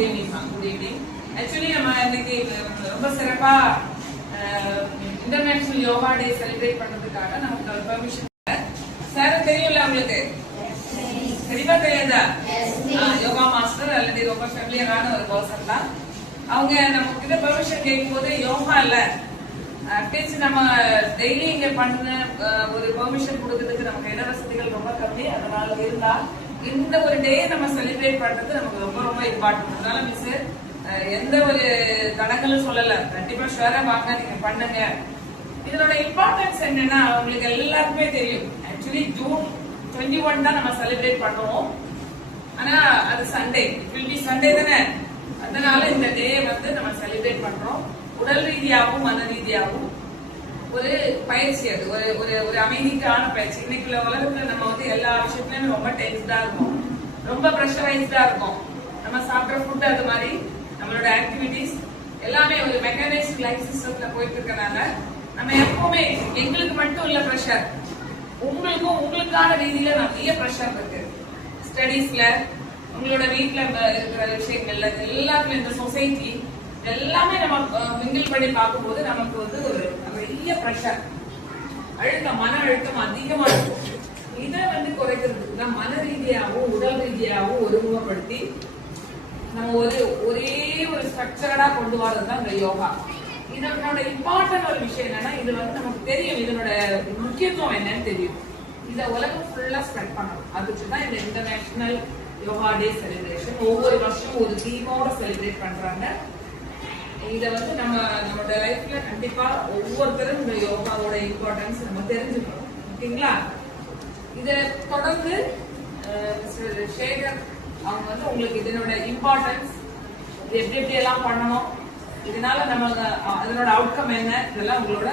Good evening. Actually நம்ம இன்னைக்கு ரொம்ப சிறப்பா இன்டர்நேஷனல் யோகா டே செலிப்ரேட் பண்றதுக்காக நமக்கு பெர்மிஷன் சார் தெரியும்ல உங்களுக்கு? கண்டிப்பா தெரியாதா? யோகா மாஸ்டர் அல்லது ரொம்ப ஃபெமிலியரான ஒரு பர்சன் தான் அவங்க. நம்ம கிட்ட பெர்மிஷன் கேட்கும் போது யோகா இல்ல அட்லீஸ்ட் நம்ம டெய்லி இங்க பண்ண ஒரு பெர்மிஷன் கொடுக்கறதுக்கு நமக்கு இட வசதிகள் ரொம்ப கம்மி. அதனால இருந்தா இந்த ஒரு டே நம்ம செலிப்ரேட் பண்றது நமக்கு ரொம்ப ரொம்ப இம்பார்ட்டன்ட். அதனால மிஸ் எந்த ஒரு தடங்களும் சொல்லல, கண்டிப்பா ஷுவரா வாங்க, நீங்க பண்ணுங்க. இதனோட இம்பார்ட்டன்ஸ் என்னன்னா உங்களுக்கு எல்லாருக்குமே தெரியும். ஆக்சுவலி ஜூன் 21 தான் நம்ம செலிப்ரேட் பண்ணுவோம். ஆனா அது Sunday, it will be Sunday தானே. அதனால இந்த டே வந்து நம்ம செலிப்ரேட் பண்றோம். உடல் ரீதியாகவும் மன ரீதியாகவும் ஒரு பயிற்சி, அது ஒரு ஒரு ஒரு அமைதிக்கான பயிற்சி. இன்னைக்குள்ள உலகத்துல நம்ம வந்து எல்லா விஷயத்துலயும் ரொம்ப டென்ஸ்டா இருக்கும், ரொம்ப ப்ரெஷரைஸ்டா இருக்கும். நம்ம சாப்பிட்ற ஃபுட் அது மாதிரி நம்மளோட ஆக்டிவிட்டிஸ் எல்லாமே ஒரு மெக்கானைஸ்ட் லைஃப் சிஸ்டம்ல போயிட்டு இருக்கனால நம்ம எப்பவுமே எங்களுக்கு மட்டும் இல்ல ப்ரெஷர், உங்களுக்கும் உங்களுக்கான ரீதியில நிறைய ப்ரெஷர் இருக்கு. ஸ்டடீஸ்ல, உங்களோட வீட்டுல இருக்கிற விஷயங்கள்ல, எல்லாருமே இந்த சொசைட்டி எல்லாமே நம்ம மிங்கிள் பண்ணி பார்க்கும்போது நமக்கு வந்து ஒரு நிறைய ப்ரெஷர், அழுத்தம், மன அழுத்தம் அதிகமா இருக்கும். இதை வந்து குறைக்கிறதுக்கு தான் மன ரீதியாகவும் உடல் ரீதியாகவும் ஒருமுகப்படுத்தி நம்ம ஒரே ஒரு ஸ்ட்ரக்சரடா கொண்டு வரதுதான் இந்த யோகா. இதனோட இம்பார்ட்டன்ட் ஒரு விஷயம் என்னன்னா, இது வந்து நமக்கு தெரியும், இதனோட முக்கியத்துவம் என்னன்னு தெரியும். இதை உலகம் ஃபுல்லா ஸ்ப்ரெட் பண்ணணும். அதுக்குதான் இந்த இன்டர்நேஷனல் யோகா டே செலிப்ரேஷன் ஒவ்வொரு வருஷம் ஒரு தீமோட செலிப்ரேட் பண்றாங்க. இத வந்து நம்மளோட லைஃப்ல கண்டிப்பா ஒவ்வொருத்தரும் இந்த யோகாவோட இம்பார்ட்டன்ஸ் நம்ம தெரிஞ்சுக்கணும். ஓகேங்களா? இத தொடர்ந்து சேகர் அவங்க வந்து உங்களுக்கு இதனோட இம்பார்ட்டன்ஸ், எப்படி எப்படி எல்லாம் பண்ணணும், இதனால நம்ம அதனோட அவுட்கம் என்ன, இதெல்லாம் உங்களோட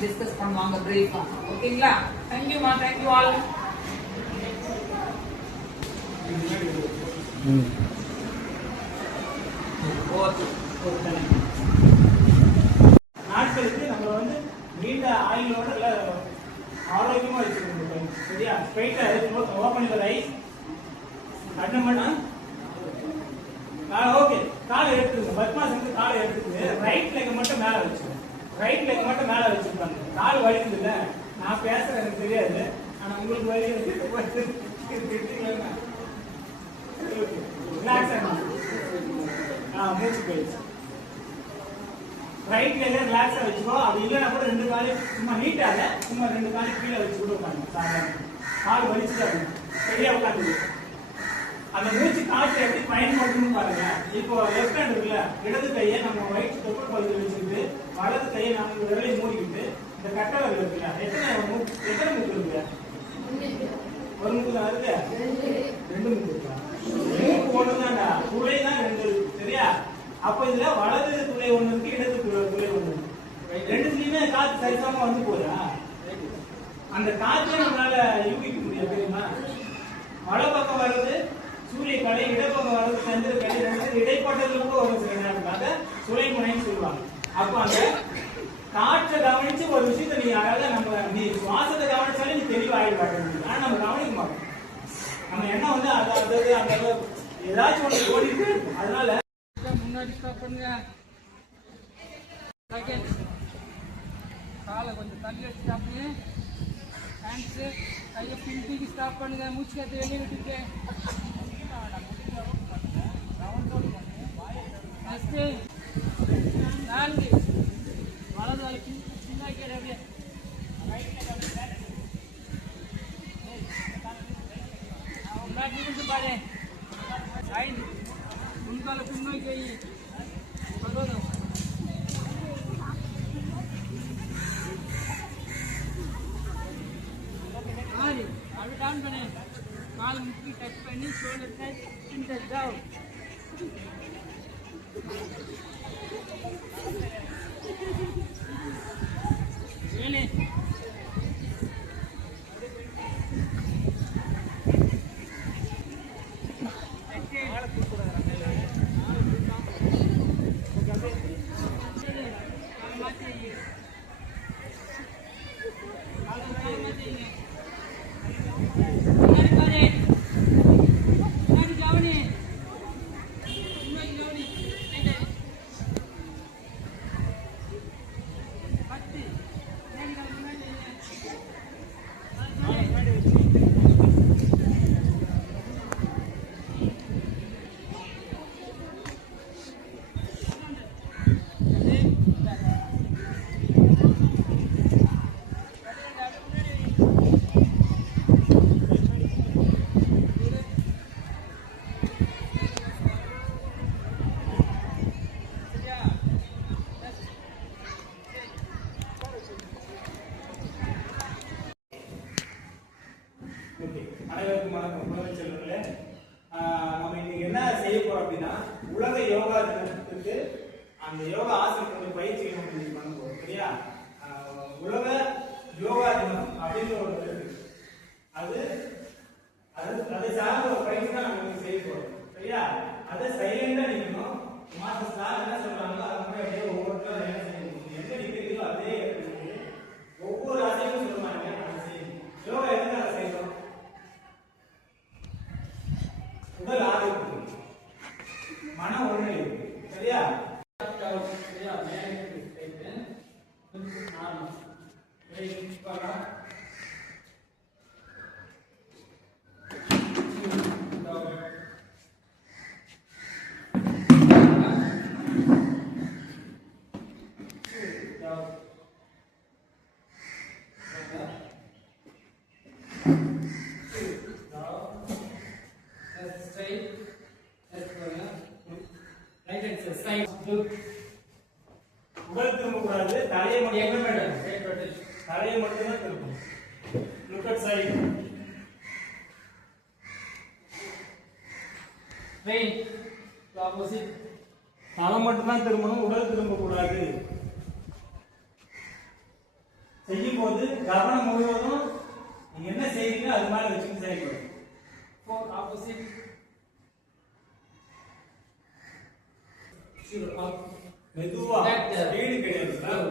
டிஸ்கஸ் பண்ணுவாங்க பிரீஃபா. ஓகேங்களா? தேங்க்யூமா, தேங்க்யூ ஆல். நாட்களுக்கு நம்ம வந்து நீண்ட ஆயுளோட ஆரோக்கியமா வச்சுக்கணும். சரியா? ஸ்ட்ரைட்டா ஓபன் யுவர் ஐஸ், கண்ணு மண்ணா. ஓகே, காலை எடுத்துங்க. பத்மாசனுக்கு காலை எடுத்துங்க. ரைட் லெக் மட்டும் மேல வச்சுக்கோங்க. ரைட் லெக் மட்டும் மேல வச்சுக்கோங்க. கால் வலிக்குது இல்ல, நான் பேசுறது எனக்கு தெரியாது, ஆனா உங்களுக்கு வலிக்குது. ரிலாக்ஸ் ஆகணும். மூச்சு போயிடுச்சு. ரைட் லெக் ரிலாக்ஸா வச்சுக்கோ. அப்படி இல்லைன்னா கூட ரெண்டு காலையும் சும்மா நீட்டாக சும்மா ரெண்டு காலையும் கீழே வச்சு கூட உட்காந்து சாதாரண கால் வலிச்சுதான் சரியா உட்காந்து அந்த மூச்சு காற்று எப்படி பயன்படுத்தணும் பாருங்க. இப்போ லெஃப்ட் ஹேண்ட் இருக்குல்ல, இடது கையை நம்ம வயிற்று தொப்புள் பகுதியில் வச்சுக்கிட்டு வலது கையை நம்ம விரலையும் மூடிக்கிட்டு இந்த கட்டை விரல் இருக்குல்ல, எத்தனை மூக்கு இருக்கு? ஒரு மூக்கு தான் இருக்கு, ரெண்டு மூக்கு இருக்கா? மூக்கு ஒண்ணுதான்டா, துளை தான் ரெண்டு. சரியா? அப்ப இதுல வலது துளை ஒண்ணு இருக்கு, இடது துளை ஒண்ணு இருக்கு. ரெண்டுத்துலயுமே காற்று சரிசமா வந்து போதா? அந்த காற்றை நம்மளால யூகிக்க முடியாது. தெரியுமா? வலை பக்கம் வர்றது சூரிய கடை, இடப்பக்கம் வர்றது சந்திர கடை, ரெண்டு இடைப்பட்டதுல கூட ஒரு சில நேரத்துக்காக சுளைமுனைன்னு சொல்லுவாங்க. அப்ப அந்த காற்றை கவனிச்சு ஒரு விஷயத்த நீ அழகா நீ சுவாசத்தை கவனிச்சாலே நீ தெளிவாயிடுவாங்க. ஆனா நம்ம கவனிக்க மாட்டோம். நம்ம என்ன வந்து அதாவது அந்த ஏதாச்சும் ஒன்று ஓடிட்டு, அதனால முன்னாடி ஸ்டாப் பண்ணுங்க. காலை கொஞ்சம் தள்ளி வச்சு ஸ்டாப் பண்ணுங்க. ஹேண்ட்ஸு கையை பின்னிக்கு ஸ்டாப் பண்ணுங்க. மூச்சு காற்று வெளியே விட்டுட்டு ஃபஸ்ட்டு 4 வலது வாழை பின்னாக்கி அப்படியே ரைட் பாரு. சைடு முன்கால பின்னோக்கி பரவாயில்ல. அப்படி டவுன் பண்ணு. கால் முக்கி டச் பண்ணி ஷோல்டர் டச், சின் டச் டவுன். வேலை போறோம் அப்படின்னா உலக யோகா தினத்துக்கு அந்த யோகா ஆசனத்துடைய பயிற்சியை நம்ம இன்னைக்கு பண்ண போறோம். சரியா? உலக யோகா தினம் அப்படின்னு ஒரு இருக்கு. அது அது சார்ந்த ஒரு பயிற்சி தான் நம்ம இன்னைக்கு செய்ய போறோம். சரியா? அதை சைலண்டா நிக்கணும். மாஸ்டர் சார் என்ன சொல்றாங்களோ அது மாதிரி அப்படியே ஒவ்வொருத்தரும் என்ன செய்யணும், எங்க நிக்கிறீங்களோ அதே இடத்துல ஒவ்வொரு அசைவும் சொல்லுவாங்க அதை செய்யணும். யோகா எதுக்காக செய்யணும்? உடல் ஆரோக்கியம், மன ஒருங்கிணைப்பு. சரியா? சரியா? உடல் திரும்ப கூடாது, தலையை மட்டும் தலையை மட்டும் தான் திருப்பணும். Look at side. தலை மட்டும் தான் திரும்பணும், உடல் திரும்ப கூடாது. செய்யும் போது கவனம் முழுவதும் நீங்க என்ன செய்றீங்க அது மாதிரி வச்சுட்டு செய்யணும். மெதுவா ஸ்பீடு கிடையாது சார்.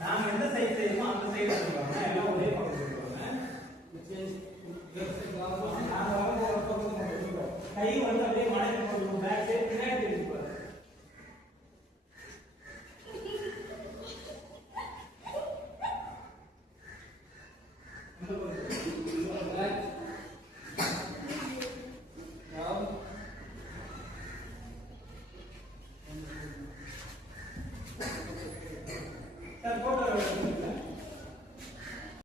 நாம எந்த சைடு செய்யணுமோ அந்த சைடு சொல்லுவாங்க. எல்லாம் ஒரே பக்கம் சொல்லுவாங்க. கை வந்து அப்படியே மடக்கி போடுவோம். பேக் சைடு பின்னாடி